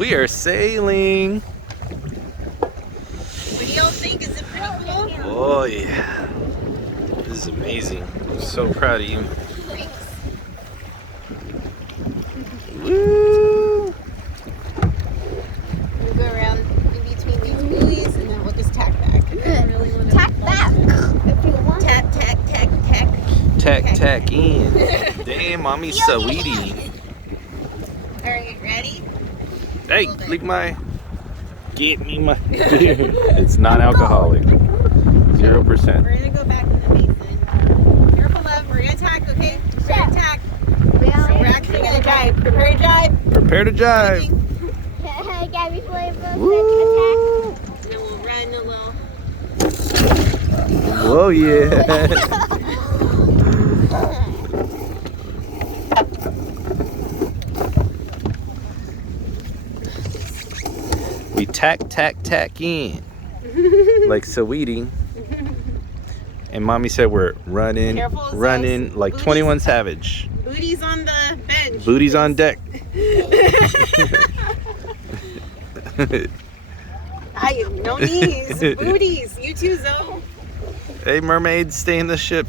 We are sailing. What do y'all think? Is it pretty cool? Oh yeah. This is amazing. I'm so proud of you. Woo! We'll go around in between these buoys and then we'll just tack back. Tack back if you want. Tack, tack, tack, tack. Tack in. Damn, mommy's sweetie. Alright, ready? Hey, leave my. Get me my. It's non-alcoholic. 0%. We're gonna go back in the basin. Careful, love. We're gonna tack, okay? We're gonna tack. We're actually gonna jibe. Prepare to jibe. Prepare to jive. Gabby flavor. Woo! And then we'll run a little. Whoa, yeah. We tack in. Like sweetie. And mommy said we're running, Careful, running Zeus. like Booties. 21 Savage. Booties on the bench. Booties on deck. No knees. Booties. You too, Zoe. Hey, mermaids, stay in the ship.